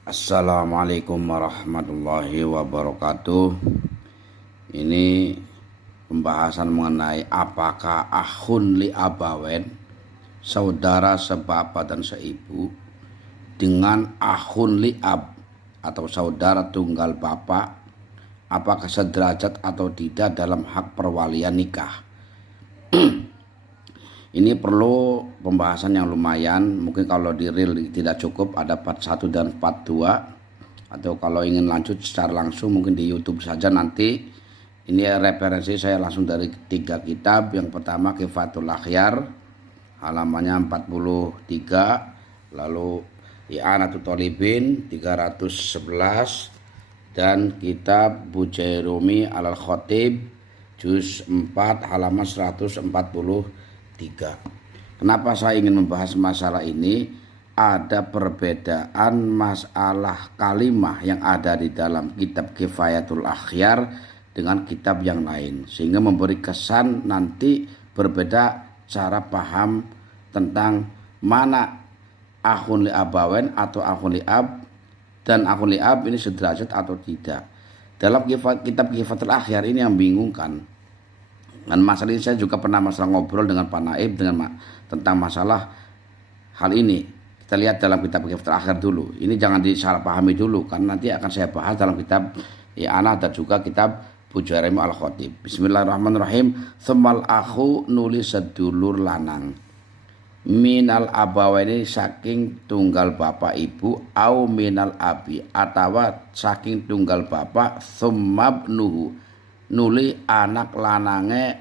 Assalamualaikum warahmatullahi wabarakatuh. Ini pembahasan mengenai apakah akhun li abawen, saudara sebapa dan seibu, dengan akhun li ab atau saudara tunggal bapak, apakah sederajat atau tidak dalam hak perwalian nikah. Ini perlu pembahasan yang lumayan. Mungkin kalau di real tidak cukup, ada part 1 dan part 2. Atau kalau ingin lanjut secara langsung mungkin di YouTube saja nanti. Ini referensi saya langsung dari 3 kitab. Yang pertama Kifatul Akhyar, halamannya 43. Lalu I'anatul Thalibin 311. Dan kitab Bujairumi Alal Khatib juz 4 halaman 143. Kenapa saya ingin membahas masalah ini? Ada perbedaan masalah kalimah yang ada di dalam kitab Kifayatul Akhyar dengan kitab yang lain, sehingga memberi kesan nanti berbeda cara paham tentang mana akhun li abawen atau akhun li ab, dan akhun li ab ini sederajat atau tidak. Dalam kitab Kifayatul Akhyar ini yang bingungkan. Dan masalah ini saya juga pernah ngobrol dengan Pak Naib tentang masalah hal ini. Kita lihat dalam kitab Akhyar dulu. Ini jangan disalahpahami dulu, karena nanti akan saya bahas dalam kitab I'anah dan juga kitab Bujairumi Al Khatib. Bismillahirrahmanirrahim. Tsummal akhu nulis sedulur lanang. Minal abawaini saking tunggal bapak ibu, au minal abi atau saking tunggal bapak, tsumabnuhu nuli anak lanange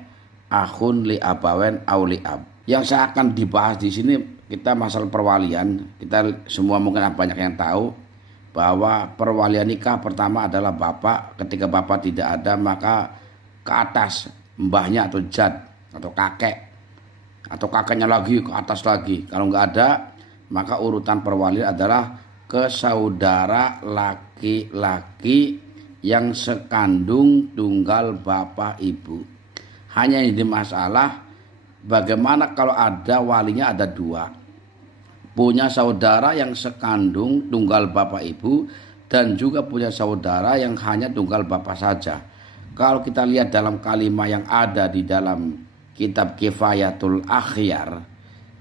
akhun li abawen au li ab. Yang saya akan dibahas di sini kita masalah perwalian. Kita semua mungkin banyak yang tahu bahwa perwalian nikah pertama adalah bapak. Ketika bapak tidak ada maka ke atas mbahnya atau jad atau kakek atau kakeknya lagi ke atas lagi. Kalau nggak ada maka urutan perwalian adalah ke saudara laki-laki yang sekandung tunggal bapak ibu. Hanya ini masalah bagaimana kalau ada walinya ada 2. Punya saudara yang sekandung tunggal bapak ibu dan juga punya saudara yang hanya tunggal bapak saja. Kalau kita lihat dalam kalimat yang ada di dalam kitab Kifayatul Akhyar,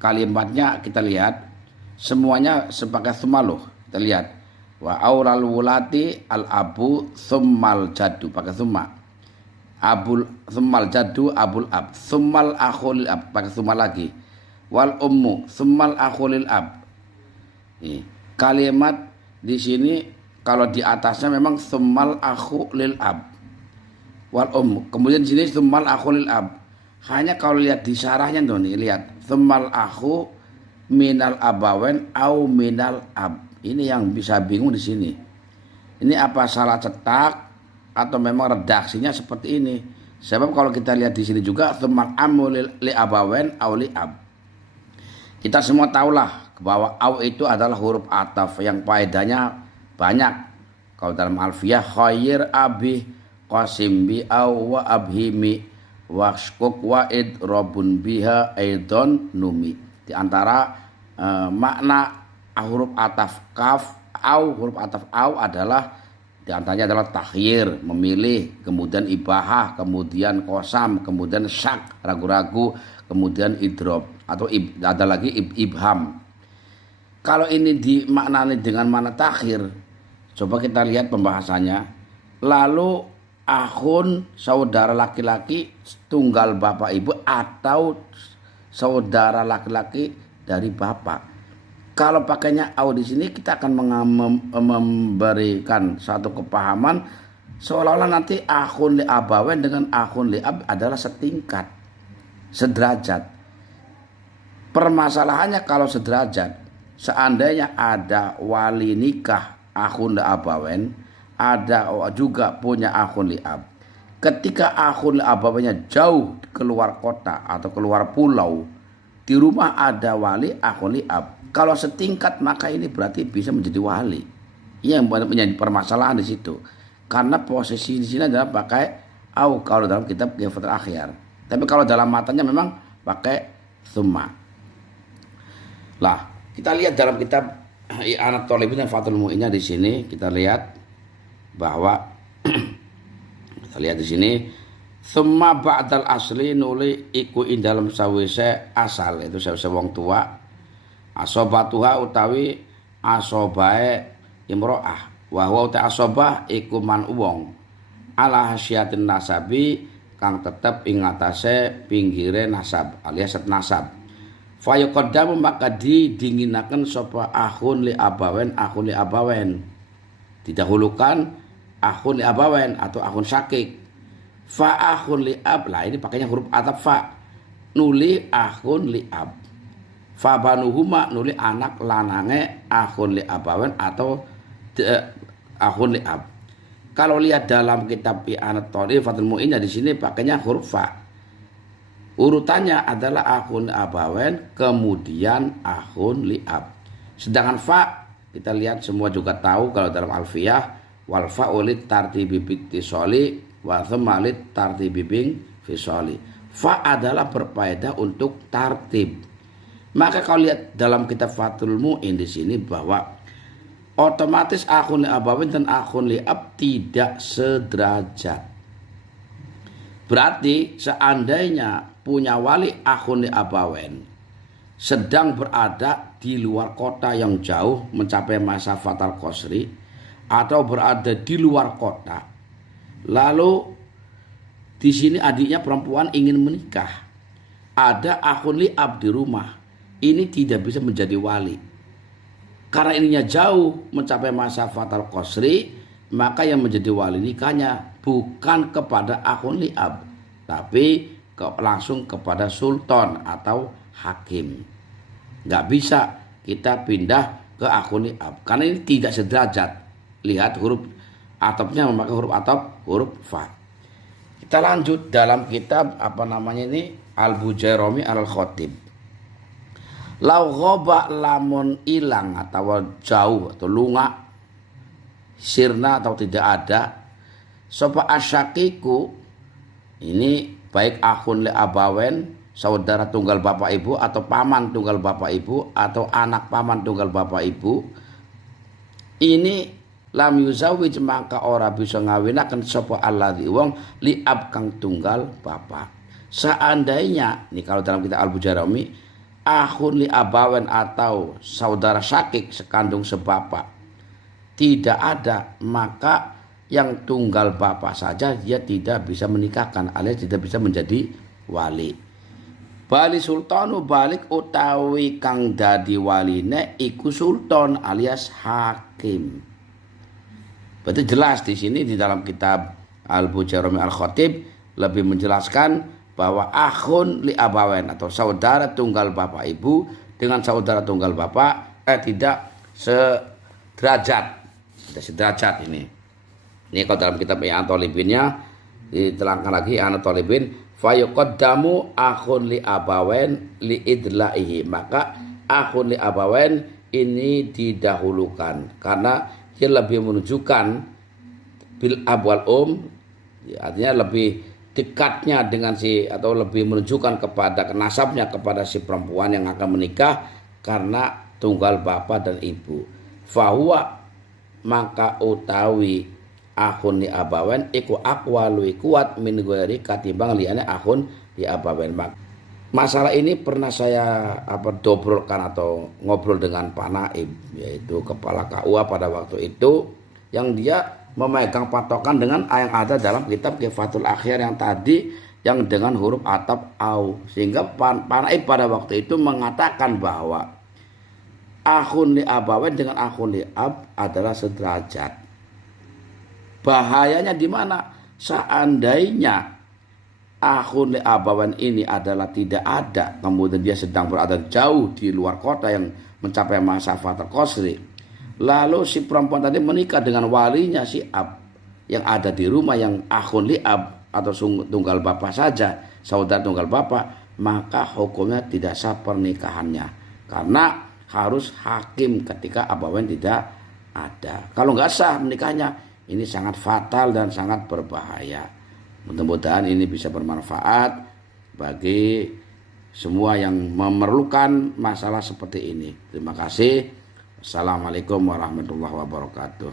kalimatnya kita lihat semuanya sebagai sumaluh. Kita lihat wa aural wulati al abu summal jaddu, pakai summa. Abul summal jaddu abul ab, summal akhul ab, pakai summa lagi. Wal ummu summal akhul ab. Nih, kalimat di sini kalau di atasnya memang summal akhul ab. Wal ummu. Kemudian di sini summal akhul ab. Hanya kalau lihat di syarahnya tuh nih, lihat summal akhu minal abawen au minal ab. Ini yang bisa bingung di sini. Ini apa salah cetak atau memang redaksinya seperti ini? Sebab kalau kita lihat di sini juga tsummal amul li abawen au li ab. Kita semua tahulah bahwa au itu adalah huruf ataf yang faedahnya banyak. Kalau dalam alfiyah khair abi qasim bi au wa abhimi washkuk wa idrobun biha aidon numi. Di antara makna huruf ataf kaf au, huruf ataf au adalah diantaranya adalah takhyir, memilih, kemudian ibahah, kemudian kosam, kemudian syak, ragu-ragu, kemudian idrob atau ada lagi ibham. Kalau ini dimaknani dengan makna takhir, coba kita lihat pembahasannya. Lalu akhun saudara laki-laki tunggal bapak ibu atau saudara laki-laki dari bapak. Kalau pakainya au di sini kita akan memberikan satu kepahaman seolah-olah nanti akhun li abawen dengan akhun li ab adalah setingkat, sederajat. Permasalahannya kalau sederajat, seandainya ada wali nikah akhun li abawen, ada juga punya akhun li ab. Ketika akhun li abawennya jauh keluar kota atau keluar pulau, di rumah ada wali akhun li ab. Kalau setingkat maka ini berarti bisa menjadi wali. Ini yang menjadi permasalahan di situ. Karena posisi di sini adalah pakai au kalau dalam kitab Kifayatul Akhyar. Tapi kalau dalam matanya memang pakai summa. Lah, kita lihat dalam kitab I'anat Thalibin dan Fathul Mu'innya di sini kita lihat bahwa kita lihat di sini summa ba'dal asli nuli iku ing dalem sawise asal, itu sawise wong tua, asobatuha utawi asobae imro'ah, wa huwa uta asobah iku man wong ala hasyiatin nasabi kang tetep ing atase pinggire nasab alias nasab. Fayuqaddamu maka didinginaken sapa akhun li abawen didahulukan akhun li abawen atau akhun syakik. Fa akhun li ab, lah ini pakainya huruf ataf fa, nuli akhun li ab. Fa banuhuma nuli anak lanange akhun li abawen atau akhun li ab. Kalau lihat dalam kitab I'anat Thalib Fathul Mu'innya di sini pakainya huruf fa. Urutannya adalah akhun li abawen kemudian akhun li ab. Sedangkan fa kita lihat semua juga tahu kalau dalam alfiyah wal fa'u lit tartibi bittisali wa thumma lit tartibi fisali. Fa adalah berfaedah untuk tartib. Maka kalau lihat dalam kitab Fathul Mu'in di sini bahwa otomatis akhun li abawen dan akhun li ab tidak sederajat. Berarti seandainya punya wali akhun li abawen sedang berada di luar kota yang jauh mencapai masa fatal qasri atau berada di luar kota, lalu di sini adiknya perempuan ingin menikah, ada akhun li ab di rumah, ini tidak bisa menjadi wali karena ininya jauh mencapai masa fatal qasri. Maka yang menjadi wali nikahnya bukan kepada akhun li ab tapi langsung kepada sultan atau hakim. Nggak bisa kita pindah ke akhun li ab karena ini tidak sederajat. Lihat huruf atofnya memakai huruf atof huruf fa. Kita lanjut dalam kitab ini Al-Bujairami Al-Khatib. Lau ghaba lamun ilang atau jauh atau lunga sirna atau tidak ada sapa asyakiku, ini baik akhun li abawen saudara tunggal bapak ibu atau paman tunggal bapak ibu atau anak paman tunggal bapak ibu, ini lam yuzawij maka ora bisa ngawinaken sapa alladzi wong li ab kang tunggal bapak. Seandainya ini kalau dalam kitab Al-Bujairami akhun li abawen atau saudara syakik sekandung sebapak tidak ada, maka yang tunggal bapak saja dia tidak bisa menikahkan alias tidak bisa menjadi wali. Bali sultanu balik utawi kang dadi waline iku sultan alias hakim. Berarti jelas di sini di dalam kitab Al-Bujairami Al-Khatib lebih menjelaskan bahwa akhun li abawen atau saudara tunggal bapak ibu dengan saudara tunggal bapak tidak sederajat. Tidak sederajat ini. Ini kalau dalam kitab I'anat Thalibinnya diterangkan lagi I'anat Thalibin fayuqaddamu akhun li abawen li idlaihi, maka akhun li abawen ini didahulukan karena dia lebih menunjukkan bil abwal artinya lebih dekatnya dengan si atau lebih menunjukkan kepada nasabnya kepada si perempuan yang akan menikah karena tunggal bapak dan ibu. Fahuwa maka utawi akhun li abawen iku aqwa luwih kuat min ghairi katimbang liyane akhun li abawen. Masalah ini pernah saya dobrolkan atau ngobrol dengan Pak Naib, yaitu kepala KUA pada waktu itu, yang dia memegang patokan dengan yang ada dalam kitab Kifatul Akhyar yang tadi yang dengan huruf ataf au, sehingga Pak Naib pada waktu itu mengatakan bahwa akhun li abawen dengan akhun li ab adalah sederajat. Bahayanya di mana? Seandainya akhun li abawen ini adalah tidak ada, kemudian dia sedang berada jauh di luar kota yang mencapai masa fatal qasri, lalu si perempuan tadi menikah dengan walinya si ab yang ada di rumah yang akhun li ab atau tunggal bapak saja, saudara tunggal bapak, maka hukumnya tidak sah pernikahannya karena harus hakim ketika abawen tidak ada. Kalau nggak sah menikahnya, ini sangat fatal dan sangat berbahaya. Mudah-mudahan ini bisa bermanfaat bagi semua yang memerlukan masalah seperti ini. Terima kasih. Assalamualaikum warahmatullahi wabarakatuh.